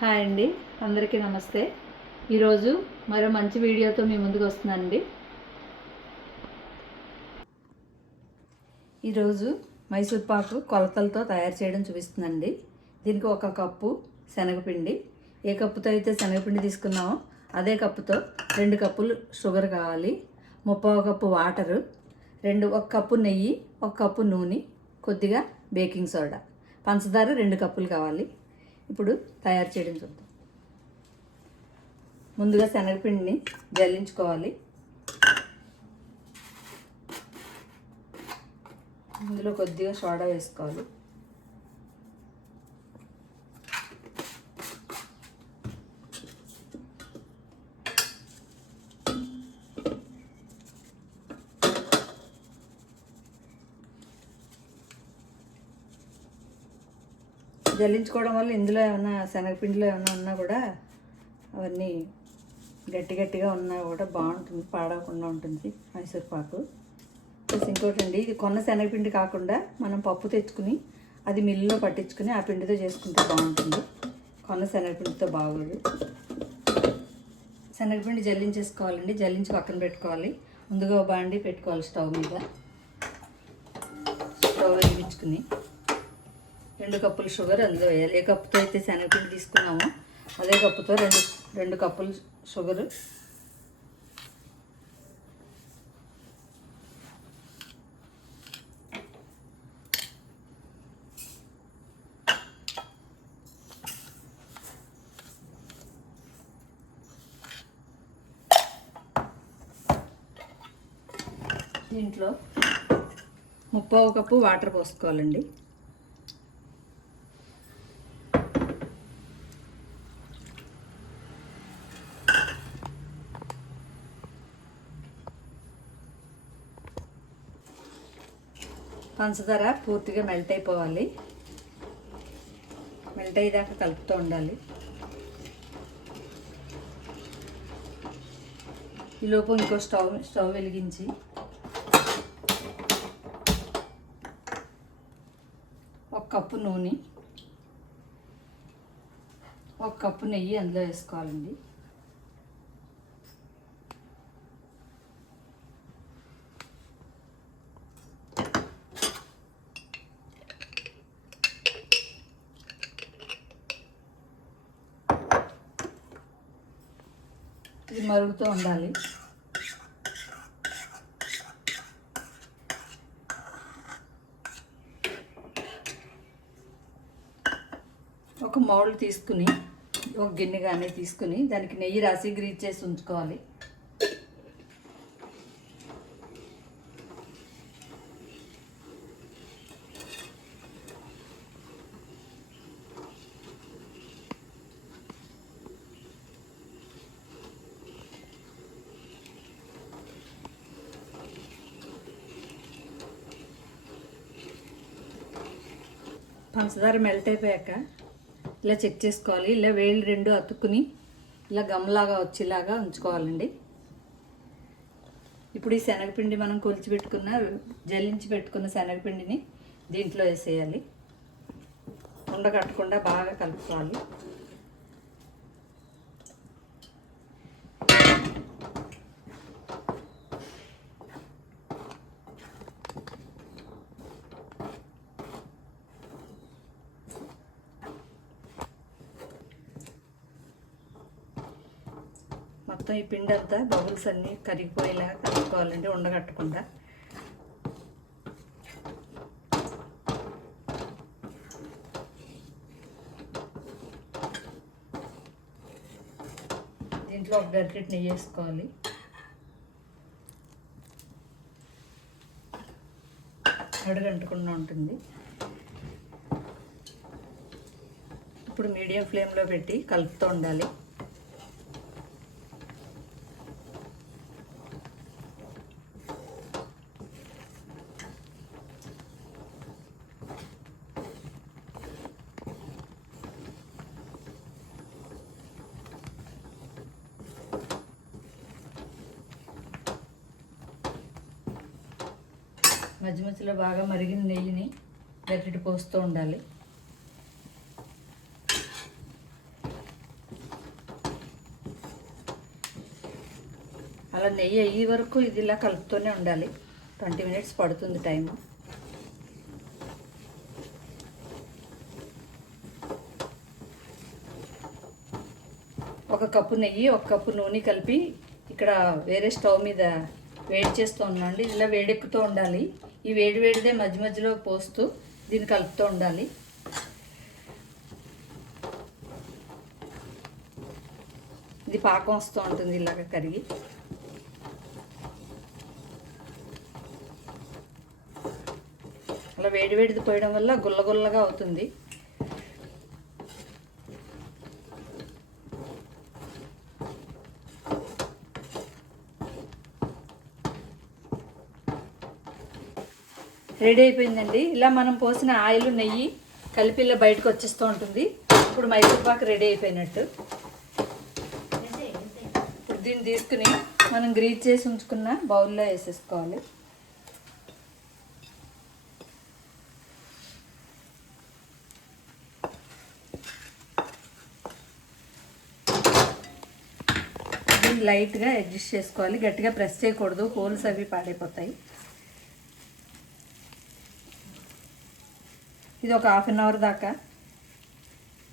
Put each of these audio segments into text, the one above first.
Hi అండి అందరికీ నమస్తే. ఈరోజు మరో మంచి వీడియోతో మీ ముందుకు వస్తున్నానండి. ఈరోజు మైసూర్ పాకు కొలతలతో తయారు చేయడం చూపిస్తుందండి. దీనికి ఒక కప్పు శనగపిండి. ఏ కప్పుతో అయితే శనగపిండి తీసుకున్నామో అదే కప్పుతో రెండు కప్పులు షుగర్ కావాలి ముప్పై కప్పు వాటరు రెండు ఒక కప్పు నెయ్యి ఒక కప్పు నూనె కొద్దిగా బేకింగ్ సోడా. పంచదార రెండు కప్పులు కావాలి. ఇప్పుడు తయారు చేయడం చూద్దాం. ముందుగా శనగపిండిని జల్లించుకోవాలి. ఇందులో కొద్దిగా సోడా వేసుకోవాలి. జల్లించుకోవడం వల్ల ఇందులో ఏమైనా శనగపిండిలో ఏమైనా ఉన్నా కూడా అవన్నీ గట్టి గట్టిగా ఉన్నా కూడా బాగుంటుంది పాడవకుండా ఉంటుంది మైసూర్ పాకు. ప్లస్ ఇంకోటి అండి ఇది కొన్న శనగపిండి కాకుండా మనం పప్పు తెచ్చుకుని అది మిల్లులో పట్టించుకుని ఆ పిండితో చేసుకుంటే బాగుంటుంది. కొన్న శనగపిండితో బాగోదు. శనగపిండి జల్లించేసుకోవాలండి జల్లించి పక్కన పెట్టుకోవాలి. ముందుగా బాండి పెట్టుకోవాలి స్టవ్ మీద. స్టవ్ వెలిగించుకుని. రెండు కప్పులు షుగర్ అందులో వేయాలి ఏ కప్పుతో అయితే శనగపిండి తీసుకున్నామో అదే కప్పుతో రెండు రెండు కప్పులు షుగర్. దీంట్లో ముప్పావు కప్పు వాటర్ పోసుకోవాలండి. పంచదార పూర్తిగా మెల్ట్ అయిపోవాలి. మెల్ట్ అయ్యేదాకా కలుపుతూ ఉండాలి. ఈలోపు ఇంకో స్టవ్ స్టవ్ వెలిగించి ఒక కప్పు నూనె ఒక కప్పు నెయ్యి అందులో వేసుకోవాలండి. ఇది మరుగుతూ ఉండాలి. ఒక మౌల్డ్ తీసుకుని ఒక గిన్నె కానీ తీసుకుని దానికి నెయ్యి రాసి గ్రీజ్ చేసి ఉంచుకోవాలి. పంచదార మెల్ట్ అయిపోయాక ఇలా చెక్ చేసుకోవాలి. ఇలా వేళ్ళు రెండు అతుక్కుని ఇలా గమ్లాగా వచ్చేలాగా ఉంచుకోవాలండి. ఇప్పుడు ఈ శనగపిండి మనం కొలిచి పెట్టుకున్న జల్లించి పెట్టుకున్న శనగపిండిని దీంట్లో వేసేయాలి. ఉండకట్టకుండా బాగా కలుపుకోవాలి. మొత్తం ఈ పిండి అంతా బబుల్స్ అన్నీ కరిగిపోయేలా కలుపుకోవాలండి ఉండగట్టకుండా దీంట్లో ఒక గరిటెట్ నెయ్యి వేసుకోవాలి. అడుగంటకుండా ఉంటుంది. ఇప్పుడు మీడియం ఫ్లేమ్లో పెట్టి కలుపుతూ ఉండాలి. మధ్య మధ్యలో బాగా మరిగిన నెయ్యిని గట్టి పోస్తూ ఉండాలి. అలా నెయ్యి అయ్యే వరకు ఇది ఇలా కలుపుతూనే ఉండాలి. ట్వంటీ మినిట్స్ పడుతుంది టైము. ఒక కప్పు నెయ్యి ఒక కప్పు నూనె కలిపి ఇక్కడ వేరే స్టవ్ మీద వేడి చేస్తూ ఉన్నాండి ఇలా వేడెక్కుతూ ఉండాలి. ఈ వేడి వేడిదే మధ్య మధ్యలో పోస్తూ దీన్ని కలుపుతూ ఉండాలి. ఇది పాకం వస్తూ ఉంటుంది ఇలాగ కరిగి. అలా వేడి వేడిది పోయడం వల్ల గుల్లగుల్లగా అవుతుంది. రెడీ అయిపోయిందండి. ఇలా మనం పోసిన ఆయిల్ నెయ్యి కలిపి ఇలా బయటకు వచ్చేస్తూ ఉంటుంది. ఇప్పుడు మైసూర్ పాక్ రెడీ అయిపోయినట్టు. ఇప్పుడు దీన్ని తీసుకుని మనం గ్రీజ్ చేసి ఉంచుకున్న బౌల్లో వేసేసుకోవాలి. లైట్గా అడ్జస్ట్ చేసుకోవాలి. గట్టిగా ప్రెస్ చేయకూడదు. హోల్స్ అవి పాడైపోతాయి. ఇది ఒక హాఫ్ అన్ అవర్ దాకా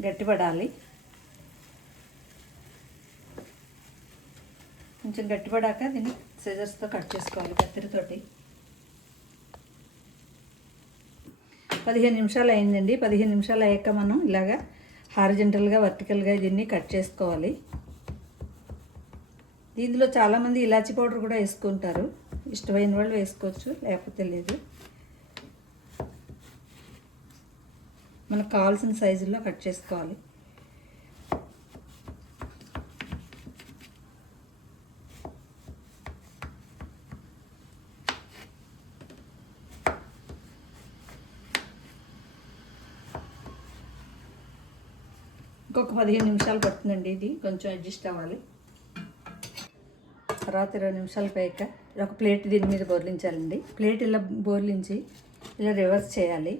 గట్టిపడాలి. కొంచెం గట్టిపడాక దీన్ని సిజర్స్తో కట్ చేసుకోవాలి కత్తిరితోటి. పదిహేను నిమిషాలు అయిందండి. పదిహేను నిమిషాలు అయ్యాక మనం ఇలాగా హారిజెంటల్గా వర్టికల్గా దీన్ని కట్ చేసుకోవాలి. దీనిలో చాలామంది ఇలాచీ పౌడర్ కూడా వేసుకుంటారు. ఇష్టమైన వాళ్ళు వేసుకోవచ్చు లేకపోతే లేదు. మనకు కావాల్సిన సైజుల్లో కట్ చేసుకోవాలి. ఇంకొక పదిహేను నిమిషాలు పడుతుందండి ఇది. కొంచెం అడ్జస్ట్ అవ్వాలి. తర్వాత ఇరవై నిమిషాలు పైక ఒక ప్లేట్ దీని మీద బోర్లించాలండి. ప్లేట్ ఇలా బోర్లించి ఇలా రివర్స్ చేయాలి.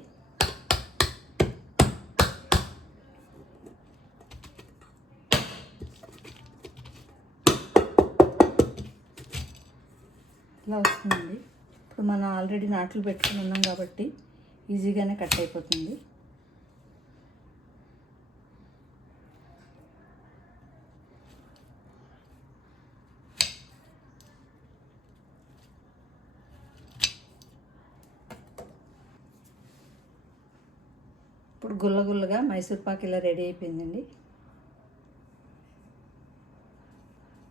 ఇలా వస్తుందండి ఇప్పుడు మనం ఆల్రెడీ నాట్లు పెట్టుకుని ఉన్నాం కాబట్టి ఈజీగానే కట్ అయిపోతుంది. ఇప్పుడు గుల్ల గుల్లగా మైసూర్ పాక్ ఇలా రెడీ అయిపోయిందండి.